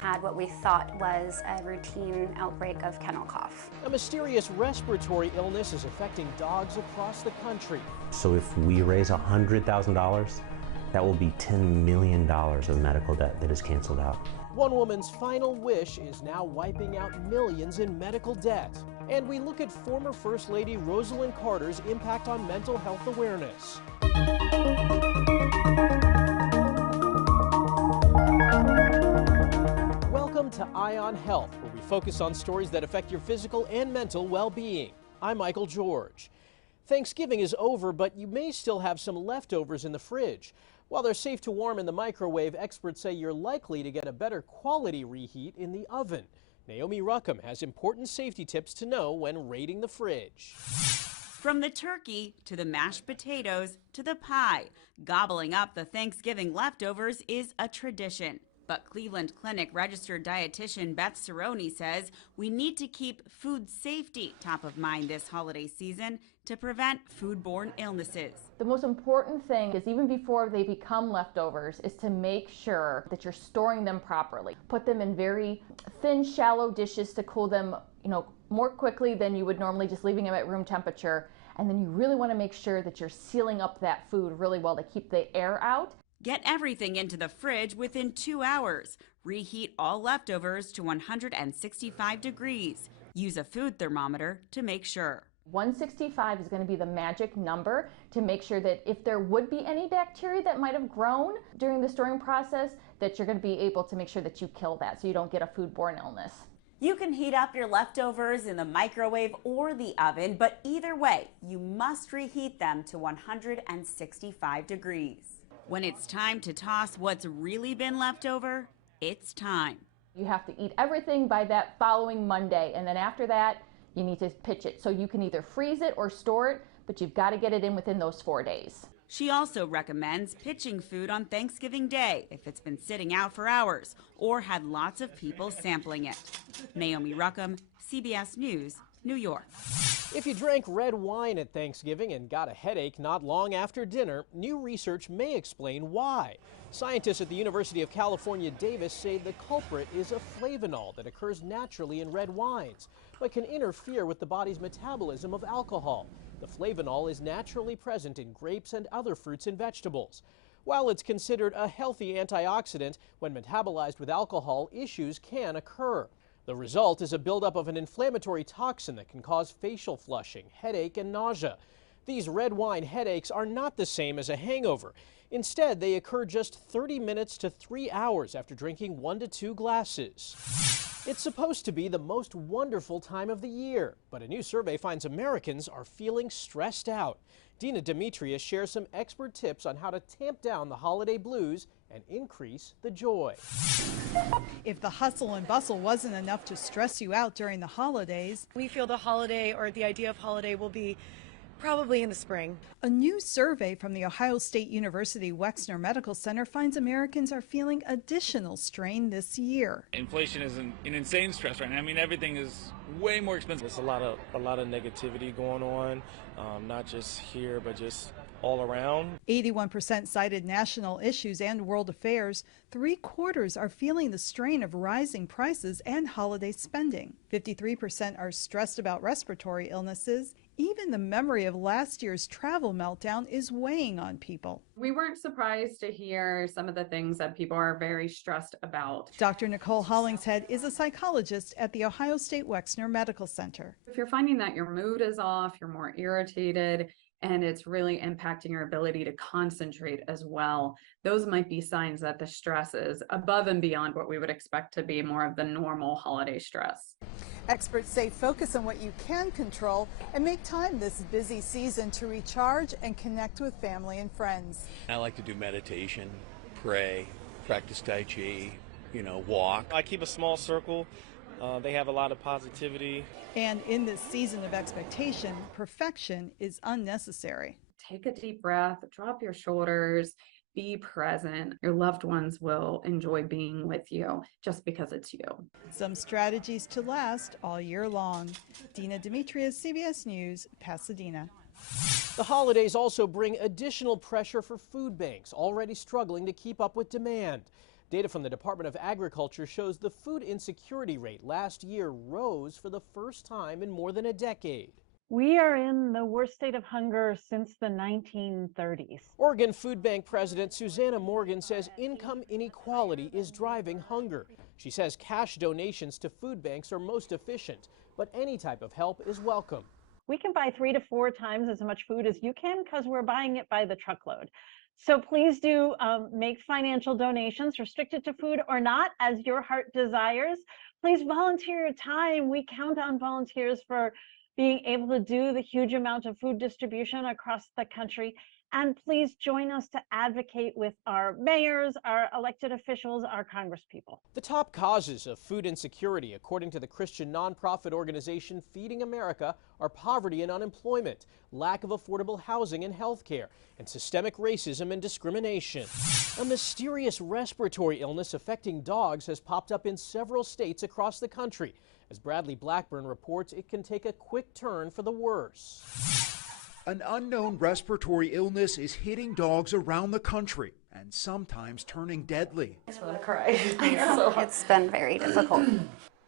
had what we thought was a routine outbreak of kennel cough. A mysterious respiratory illness is affecting dogs across the country. So if we raise $100,000, that will be $10 million of medical debt that is canceled out. One woman's final wish is now wiping out millions in medical debt. And we look at former First Lady Rosalynn Carter's impact on mental health awareness. Welcome to Eye on Health, where we focus on stories that affect your physical and mental well-being. I'm Michael George. Thanksgiving is over, but you may still have some leftovers in the fridge. While they're safe to warm in the microwave, experts say you're likely to get a better quality reheat in the oven. Naomi Ruckham has important safety tips to know when raiding the fridge. From the turkey to the mashed potatoes to the pie, gobbling up the Thanksgiving leftovers is a tradition. But Cleveland Clinic registered dietitian Beth Cerrone says we need to keep food safety top of mind this holiday season to prevent foodborne illnesses. The most important thing is, even before they become leftovers, is to make sure that you're storing them properly. Put them in very thin, shallow dishes to cool them, more quickly than you would normally just leaving them at room temperature. And then you really want to make sure that you're sealing up that food really well to keep the air out. Get everything into the fridge within 2 hours. Reheat all leftovers to 165 degrees. Use a food thermometer to make sure. 165 is going to be the magic number to make sure that if there would be any bacteria that might have grown during the storing process, that you're going to be able to make sure that you kill that so you don't get a foodborne illness. You can heat up your leftovers in the microwave or the oven, but either way, you must reheat them to 165 degrees. When it's time to toss what's really been left over, it's time. You have to eat everything by that following Monday, and then after that, you need to pitch it. So you can either freeze it or store it, but you've got to get it in within those 4 days. She also recommends pitching food on Thanksgiving Day if it's been sitting out for hours or had lots of people sampling it. Naomi Ruckham, CBS News, New York. If you drank red wine at Thanksgiving and got a headache not long after dinner, new research may explain why. Scientists at the University of California, Davis say the culprit is a flavonol that occurs naturally in red wines, but can interfere with the body's metabolism of alcohol. The flavonol is naturally present in grapes and other fruits and vegetables. While it's considered a healthy antioxidant, when metabolized with alcohol, issues can occur. The result is a buildup of an inflammatory toxin that can cause facial flushing, headache, and nausea. These red wine headaches are not the same as a hangover. Instead, they occur just 30 minutes to 3 hours after drinking 1 to 2 glasses. It's supposed to be the most wonderful time of the year, but a new survey finds Americans are feeling stressed out. Dina Demetrius shares some expert tips on how to tamp down the holiday blues and increase the joy. If the hustle and bustle wasn't enough to stress you out during the holidays, we feel the holiday, or the idea of holiday, will be probably in the spring. A new survey from the Ohio State University Wexner Medical Center finds Americans are feeling additional strain this year. Inflation is an insane stress right now. I mean, everything is way more expensive. There's a lot of negativity going on, not just here, but just all around. 81% cited national issues and world affairs. 3/4 are feeling the strain of rising prices and holiday spending. 53% are stressed about respiratory illnesses. Even the memory of last year's travel meltdown is weighing on people. We weren't surprised to hear some of the things that people are very stressed about. Dr. Nicole Hollingshead is a psychologist at the Ohio State Wexner Medical Center. If you're finding that your mood is off, you're more irritated, and it's really impacting your ability to concentrate as well, those might be signs that the stress is above and beyond what we would expect to be more of the normal holiday stress. Experts say focus on what you can control and make time this busy season to recharge and connect with family and friends. I like to do meditation, pray, practice Tai Chi, walk. I keep a small circle. They have a lot of positivity. And in this season of expectation, perfection is unnecessary. Take a deep breath, drop your shoulders, be present. Your loved ones will enjoy being with you just because it's you. Some strategies to last all year long. Dina Demetrius, CBS News, Pasadena. The holidays also bring additional pressure for food banks, already struggling to keep up with demand. Data from the Department of Agriculture shows the food insecurity rate last year rose for the first time in more than a decade. We are in the worst state of hunger since the 1930s. Oregon Food Bank President Susanna Morgan says income inequality is driving hunger. She says cash donations to food banks are most efficient, but any type of help is welcome. We can buy 3 to 4 times as much food as you can because we're buying it by the truckload. So please do make financial donations, restricted to food or not, as your heart desires. Please volunteer your time. We count on volunteers for being able to do the huge amount of food distribution across the country. And please join us to advocate with our mayors, our elected officials, our congresspeople. The top causes of food insecurity, according to the Christian nonprofit organization Feeding America, are poverty and unemployment, lack of affordable housing and health care, and systemic racism and discrimination. A mysterious respiratory illness affecting dogs has popped up in several states across the country. As Bradley Blackburn reports, it can take a quick turn for the worse. An unknown respiratory illness is hitting dogs around the country and sometimes turning deadly. I just want to cry. I know. It's been very difficult.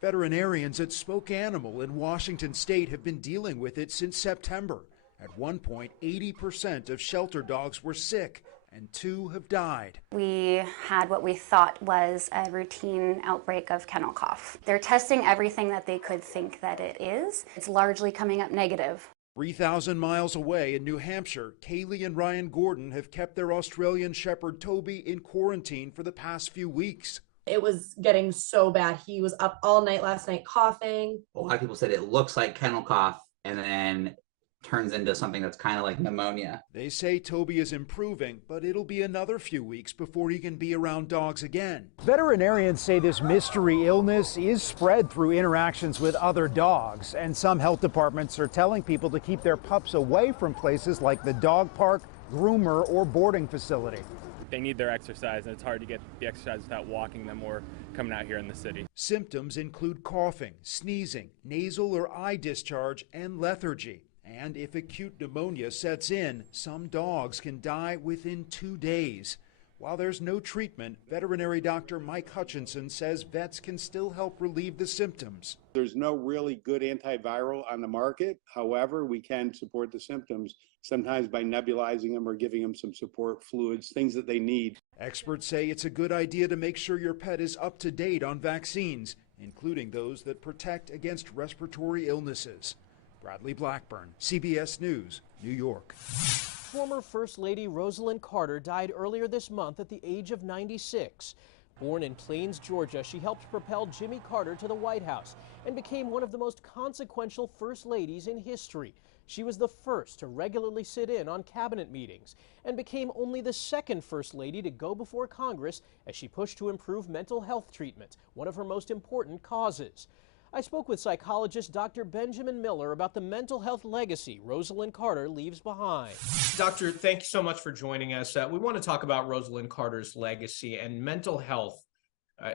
Veterinarians at Spoke Animal in Washington state have been dealing with it since September. At one point, 80% of shelter dogs were sick and 2 have died. We had what we thought was a routine outbreak of kennel cough. They're testing everything that they could think that it is. It's largely coming up negative. 3,000 miles away in New Hampshire, Kaylee and Ryan Gordon have kept their Australian Shepherd Toby in quarantine for the past few weeks. It was getting so bad. He was up all night last night coughing. A lot of people said it looks like kennel cough and then turns into something that's kind of like pneumonia. They say Toby is improving, but it'll be another few weeks before he can be around dogs again. Veterinarians say this mystery illness is spread through interactions with other dogs, and some health departments are telling people to keep their pups away from places like the dog park, groomer, or boarding facility. They need their exercise, and it's hard to get the exercise without walking them or coming out here in the city. Symptoms include coughing, sneezing, nasal or eye discharge, and lethargy. And if acute pneumonia sets in, some dogs can die within 2 days. While there's no treatment, veterinary doctor Mike Hutchinson says vets can still help relieve the symptoms. There's no really good antiviral on the market. However, we can support the symptoms, sometimes by nebulizing them or giving them some support fluids, things that they need. Experts say it's a good idea to make sure your pet is up to date on vaccines, including those that protect against respiratory illnesses. Bradley Blackburn, CBS News, New York. Former First Lady Rosalind Carter died earlier this month at the age of 96. Born in Plains, Georgia, she helped propel Jimmy Carter to the White House and became one of the most consequential First Ladies in history. She was the first to regularly sit in on cabinet meetings and became only the second First Lady to go before Congress as she pushed to improve mental health treatment, one of her most important causes. I spoke with psychologist Dr. Benjamin Miller about the mental health legacy Rosalind Carter leaves behind. Doctor, thank you so much for joining us. We want to talk about Rosalind Carter's legacy, and mental health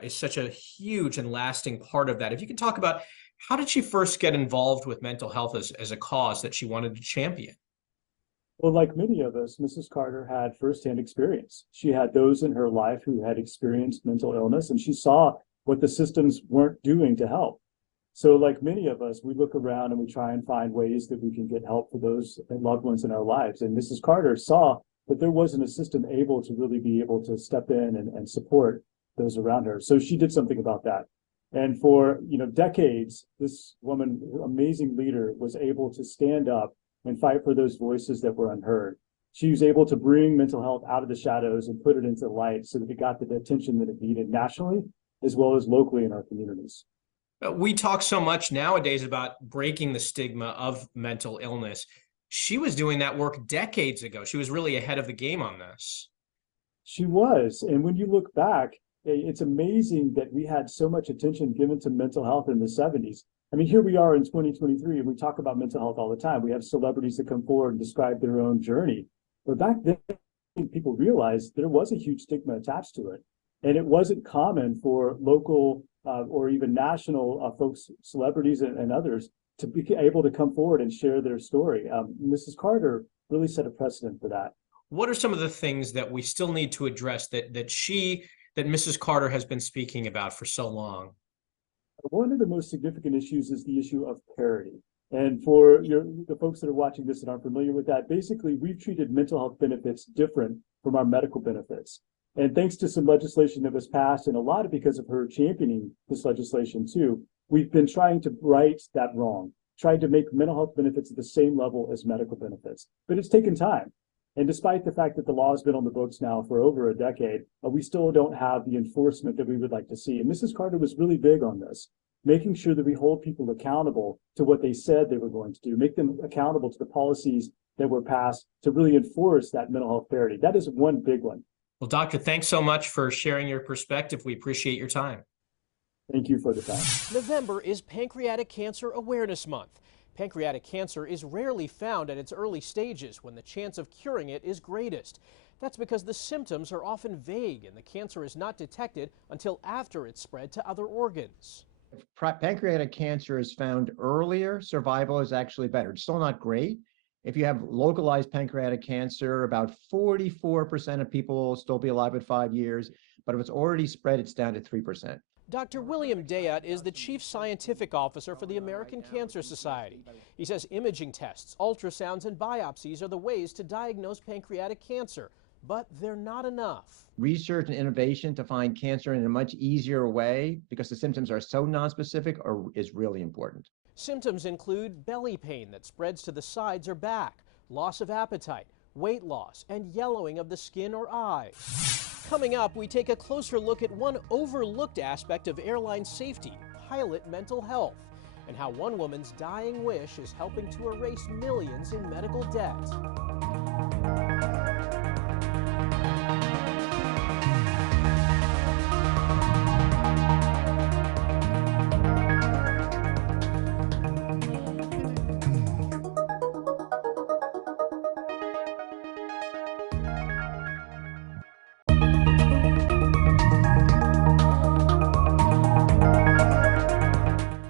is such a huge and lasting part of that. If you can talk about how did she first get involved with mental health as a cause that she wanted to champion? Well, like many of us, Mrs. Carter had firsthand experience. She had those in her life who had experienced mental illness, and she saw what the systems weren't doing to help. So like many of us, we look around and we try and find ways that we can get help for those loved ones in our lives. And Mrs. Carter saw that there wasn't a system able to really be able to step in and support those around her. So she did something about that. And for decades, this woman, amazing leader, was able to stand up and fight for those voices that were unheard. She was able to bring mental health out of the shadows and put it into the light so that it got the attention that it needed nationally as well as locally in our communities. We talk so much nowadays about breaking the stigma of mental illness. She was doing that work decades ago. She was really ahead of the game on this. She was. And when you look back, it's amazing that we had so much attention given to mental health in the 70s. I mean, here we are in 2023, and we talk about mental health all the time. We have celebrities that come forward and describe their own journey. But back then, people realized there was a huge stigma attached to it. And it wasn't common for local or even national folks, celebrities and others, to be able to come forward and share their story. Mrs. Carter really set a precedent for that. What are some of the things that we still need to address that that Mrs. Carter has been speaking about for so long? One of the most significant issues is the issue of parity. And for the folks that are watching this and aren't familiar with that, basically we've treated mental health benefits different from our medical benefits. And thanks to some legislation that was passed, and a lot of because of her championing this legislation too, we've been trying to right that wrong, trying to make mental health benefits at the same level as medical benefits. But it's taken time. And despite the fact that the law has been on the books now for over a decade, we still don't have the enforcement that we would like to see. And Mrs. Carter was really big on this, making sure that we hold people accountable to what they said they were going to do, make them accountable to the policies that were passed to really enforce that mental health parity. That is one big one. Well, Doctor, thanks so much for sharing your perspective. We appreciate your time. Thank you for the time. November is Pancreatic Cancer Awareness Month. Pancreatic cancer is rarely found at its early stages when the chance of curing it is greatest. That's because the symptoms are often vague and the cancer is not detected until after it's spread to other organs. If pancreatic cancer is found earlier, survival is actually better. It's still not great. If you have localized pancreatic cancer, about 44% of people will still be alive at 5 years. But if it's already spread, it's down to 3%. Dr. William Dayat is the Chief Scientific Officer for the American Cancer Society. He says imaging tests, ultrasounds, and biopsies are the ways to diagnose pancreatic cancer, but they're not enough. Research and innovation to find cancer in a much easier way, because the symptoms are so nonspecific, is really important. Symptoms include belly pain that spreads to the sides or back, loss of appetite, weight loss, and yellowing of the skin or eyes. Coming up, we take a closer look at one overlooked aspect of airline safety, pilot mental health, and how one woman's dying wish is helping to erase millions in medical debt.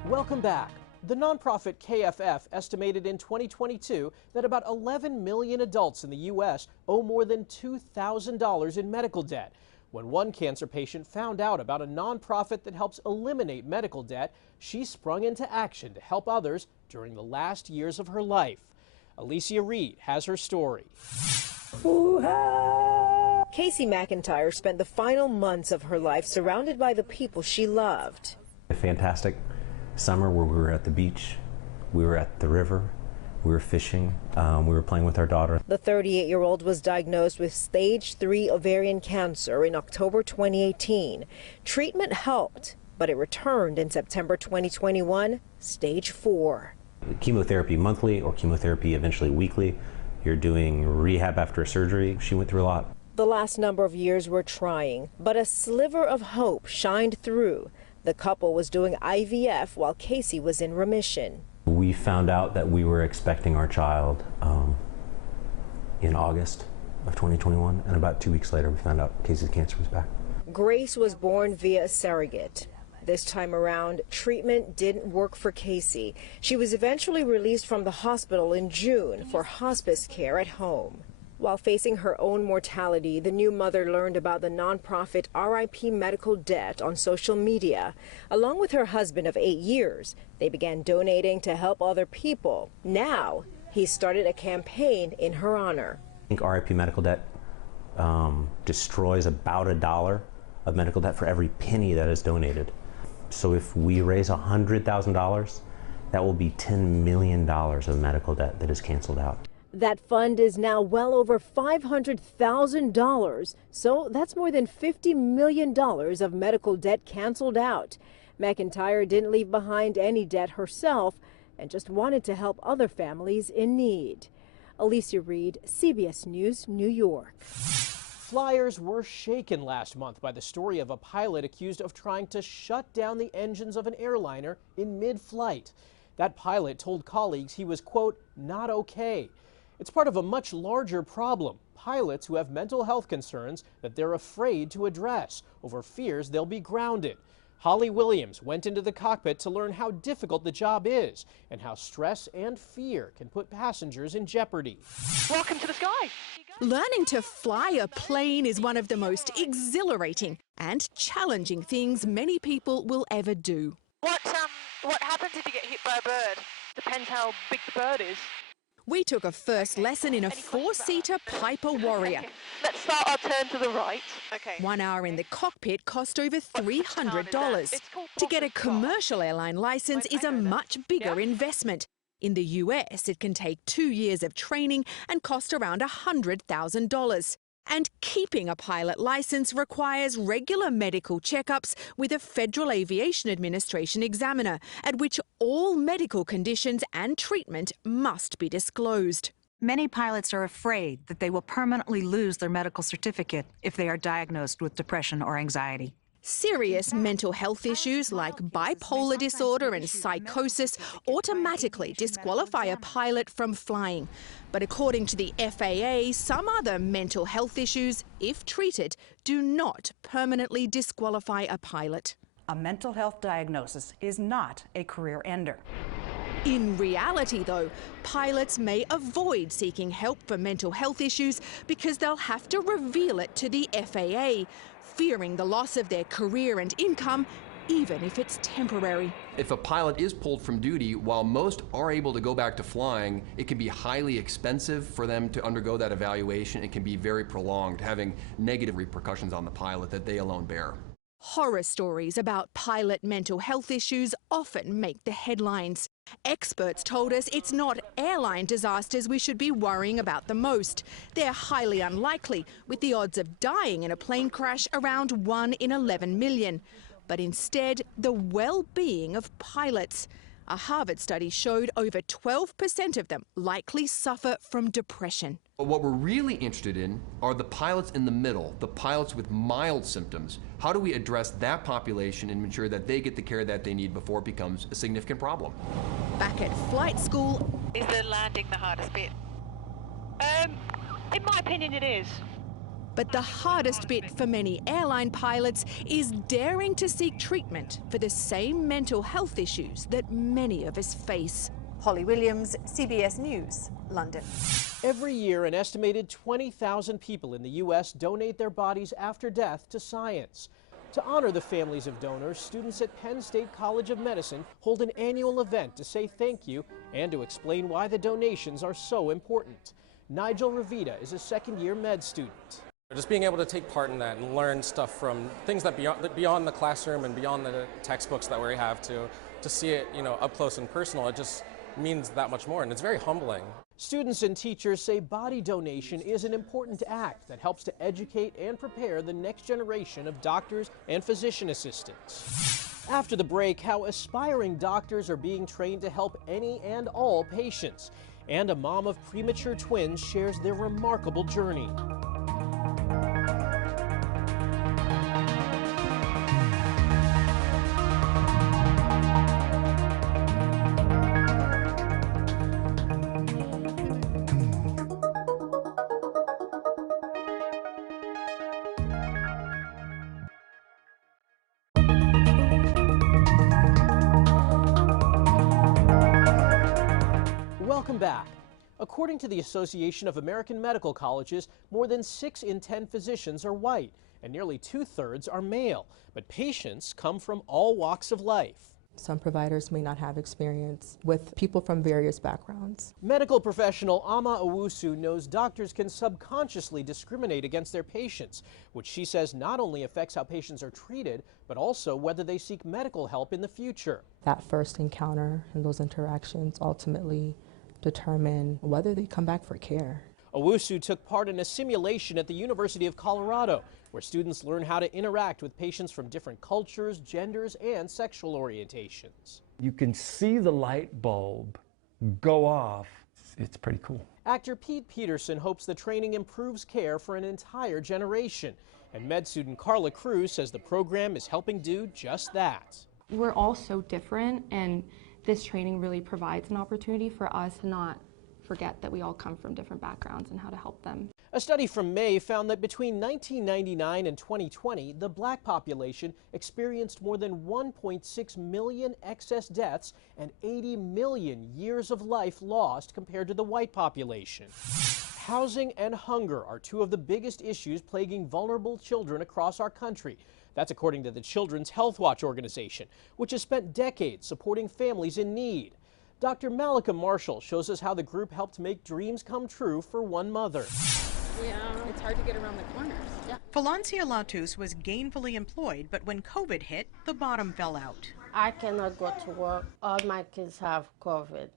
Welcome back. The nonprofit KFF estimated in 2022 that about 11 million adults in the U.S. owe more than $2,000 in medical debt. When one cancer patient found out about a nonprofit that helps eliminate medical debt, she sprung into action to help others during the last years of her life. Alicia Reed has her story. Casey McIntyre spent the final months of her life surrounded by the people she loved. A fantastic summer where we were at the beach, we were at the river, we were fishing, we were playing with our daughter. The 38-year-old was diagnosed with stage 3 ovarian cancer in October 2018. Treatment helped, but it returned in September 2021, stage 4. Chemotherapy monthly or chemotherapy eventually weekly. You're doing rehab after surgery. She went through a lot. The last number of years were trying, but a sliver of hope shined through. The couple was doing IVF while Casey was in remission. We found out that we were expecting our child in August of 2021, and about 2 weeks later we found out Casey's cancer was back. Grace was born via a surrogate. This time around, treatment didn't work for Casey. She was eventually released from the hospital in June for hospice care at home. While facing her own mortality, the new mother learned about the nonprofit RIP Medical Debt on social media. Along with her husband of 8 years, they began donating to help other people. Now, he started a campaign in her honor. I think RIP Medical Debt destroys about $1 of medical debt for every penny that is donated. So if we raise $100,000, that will be $10 million of medical debt that is canceled out. That fund is now well over $500,000, so that's more than $50 million of medical debt canceled out. McIntyre didn't leave behind any debt herself and just wanted to help other families in need. Alicia Reed, CBS News, New York. Flyers were shaken last month by the story of a pilot accused of trying to shut down the engines of an airliner in mid-flight. That pilot told colleagues he was, quote, not okay. It's part of a much larger problem. Pilots who have mental health concerns that they're afraid to address over fears they'll be grounded. Holly Williams went into the cockpit to learn how difficult the job is and how stress and fear can put passengers in jeopardy. Welcome to the sky. Learning to fly a plane is one of the most exhilarating and challenging things many people will ever do. What happens if you get hit by a bird? Depends how big the bird is. We took a first lesson in a four-seater Piper Warrior. Let's start our turn to the right. Okay. 1 hour in the cockpit cost over $300. To get a commercial airline license is a much bigger investment. In the US, it can take 2 years of training and cost around $100,000. And keeping a pilot license requires regular medical checkups with a Federal Aviation Administration examiner, at which all medical conditions and treatment must be disclosed. Many pilots are afraid that they will permanently lose their medical certificate if they are diagnosed with depression or anxiety. Serious mental health issues like bipolar disorder and psychosis automatically disqualify a pilot from flying. But according to the FAA, some other mental health issues, if treated, do not permanently disqualify a pilot. A mental health diagnosis is not a career ender. In reality, though, pilots may avoid seeking help for mental health issues because they'll have to reveal it to the FAA, fearing the loss of their career and income, even if it's temporary. If a pilot is pulled from duty, while most are able to go back to flying, it can be highly expensive for them to undergo that evaluation. It can be very prolonged, having negative repercussions on the pilot that they alone bear. Horror stories about pilot mental health issues often make the headlines. Experts told us it's not airline disasters we should be worrying about the most. They're highly unlikely, with the odds of dying in a plane crash around 1 in 11 million. But instead, the well-being of pilots. A Harvard study showed over 12% of them likely suffer from depression. But what we're really interested in are the pilots in the middle, the pilots with mild symptoms. How do we address that population and ensure that they get the care that they need before it becomes a significant problem? Back at flight school, Is the landing the hardest bit? In my opinion, it is. but the hardest bit for many airline pilots is daring to seek treatment for the same mental health issues that many of us face. Holly Williams, CBS News, London. Every year, an estimated 20,000 people in the U.S. donate their bodies after death to science. To honor the families of donors, students at Penn State College of Medicine hold an annual event to say thank you and to explain why the donations are so important. Nigel Ravita is a second-year med student. Just being able to take part in that and learn stuff from things that beyond the classroom and beyond the textbooks that we have to see it, up close and personal, it just means that much more, and it's very humbling. Students and teachers say body donation is an important act that helps to educate and prepare the next generation of doctors and physician assistants. After the break, how aspiring doctors are being trained to help any and all patients. And a mom of premature twins shares their remarkable journey. Welcome back. According to the Association of American Medical Colleges, more than 6 in 10 physicians are white, and nearly 2/3 are male. But patients come from all walks of life. Some providers may not have experience with people from various backgrounds. Medical professional Ama Owusu knows doctors can subconsciously discriminate against their patients, which she says not only affects how patients are treated, but also whether they seek medical help in the future. That first encounter and those interactions ultimately determine whether they come back for care. Owusu took part in a simulation at the University of Colorado, where students learn how to interact with patients from different cultures, genders, and sexual orientations. You can see the light bulb go off. It's pretty cool. Actor Pete Peterson hopes the training improves care for an entire generation. And med student Carla Cruz says the program is helping do just that. We're all so different, and this training really provides an opportunity for us to not forget that we all come from different backgrounds and how to help them. A study from May found that between 1999 and 2020, the black population experienced more than 1.6 million excess deaths and 80 million years of life lost compared to the white population. Housing and hunger are two of the biggest issues plaguing vulnerable children across our country. That's according to the Children's Health Watch organization, which has spent decades supporting families in need. Dr. Malika Marshall shows us how the group helped make dreams come true for one mother. Yeah, it's hard to get around the corners. Yeah. Valencia Latus was gainfully employed, but when COVID hit, the bottom fell out. I cannot go to work. All my kids have COVID.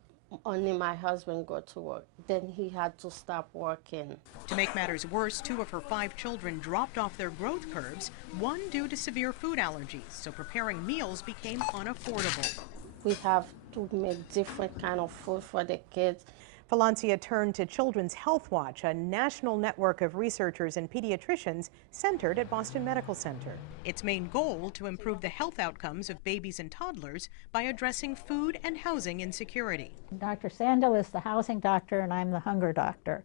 Only my husband go to work. Then he had to stop working. To make matters worse, 2 of her 5 children dropped off their growth curves, one due to severe food allergies, so preparing meals became unaffordable. We have to make different kind of food for the kids. Valencia turned to Children's Health Watch, a national network of researchers and pediatricians centered at Boston Medical Center. Its main goal to improve the health outcomes of babies and toddlers by addressing food and housing insecurity. Dr. Sandel is the housing doctor and I'm the hunger doctor,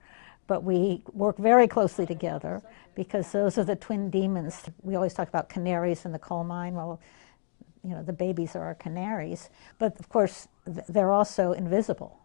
but we work very closely together because those are the twin demons. We always talk about canaries in the coal mine. Well, you know, the babies are our canaries, but of course they're also invisible.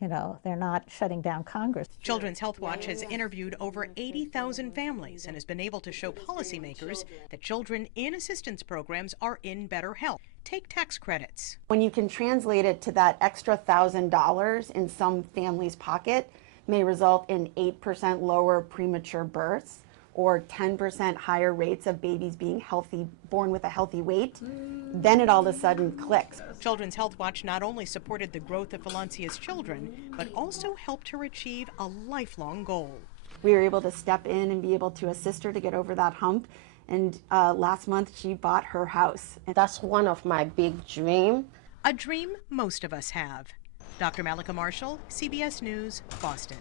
You know, they're not shutting down Congress. Children's Health Watch has interviewed over 80,000 families and has been able to show policymakers that children in assistance programs are in better health. Take tax credits. When you can translate it to that extra $1,000 in some family's pocket, may result in 8% lower premature births or 10% higher rates of babies being healthy, born with a healthy weight, then it all of a sudden clicks. Children's Health Watch not only supported the growth of Valencia's children, but also helped her achieve a lifelong goal. We were able to step in and be able to assist her to get over that hump. And last month she bought her house. That's one of my big dreams. A dream most of us have. Dr. Malika Marshall, CBS News, Boston.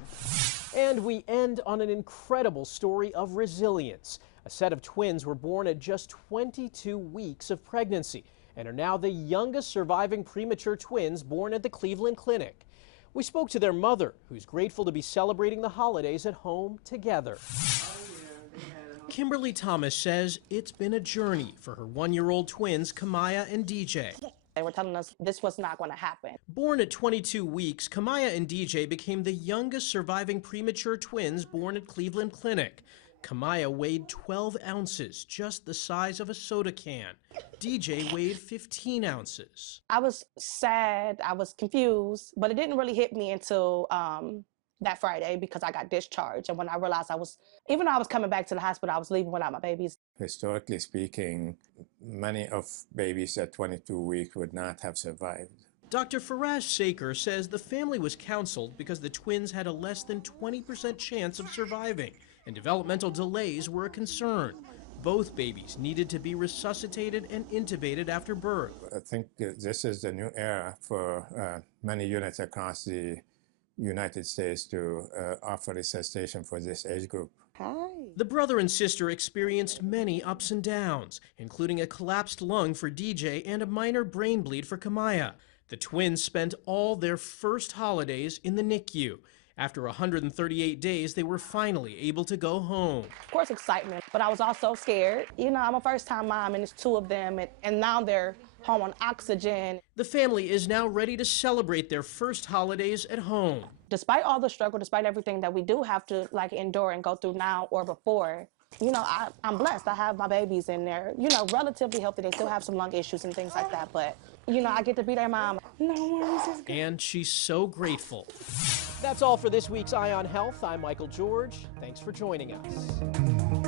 And we end on an incredible story of resilience. A set of twins were born at just 22 weeks of pregnancy and are now the youngest surviving premature twins born at the Cleveland Clinic. We spoke to their mother, who's grateful to be celebrating the holidays at home together. Kimberly Thomas says it's been a journey for her 1-year-old twins, Kamaya and DJ. They were telling us this was not going to happen. Born at 22 weeks, Kamaya and DJ became the youngest surviving premature twins born at Cleveland Clinic. Kamaya weighed 12 ounces, just the size of a soda can. DJ weighed 15 ounces. I was sad, I was confused, but it didn't really hit me until that Friday because I got discharged. And when I realized even though I was coming back to the hospital, I was leaving without my babies. Historically speaking, many of babies at 22 weeks would not have survived. Dr. Faraz Saker says the family was counseled because the twins had a less than 20% chance of surviving, and developmental delays were a concern. Both babies needed to be resuscitated and intubated after birth. I think this is the new era for many units across the United States to offer resuscitation for this age group. Hi. The brother and sister experienced many ups and downs, including a collapsed lung for DJ and a minor brain bleed for Kamaya. The twins spent all their first holidays in the NICU. After 138 days, they were finally able to go home. Of course, excitement, but I was also scared. You know, I'm a first-time mom, and it's 2 of them, and now they're home on oxygen. The family is now ready to celebrate their first holidays at home. Despite all the struggle, despite everything that we do have to endure and go through now or before, you know, I'm blessed. I have my babies in there, you know, relatively healthy. They still have some lung issues and things like that, but, you know, I get to be their mom. No worries. And she's so grateful. That's all for this week's Eye on Health. I'm Michael George. Thanks for joining us.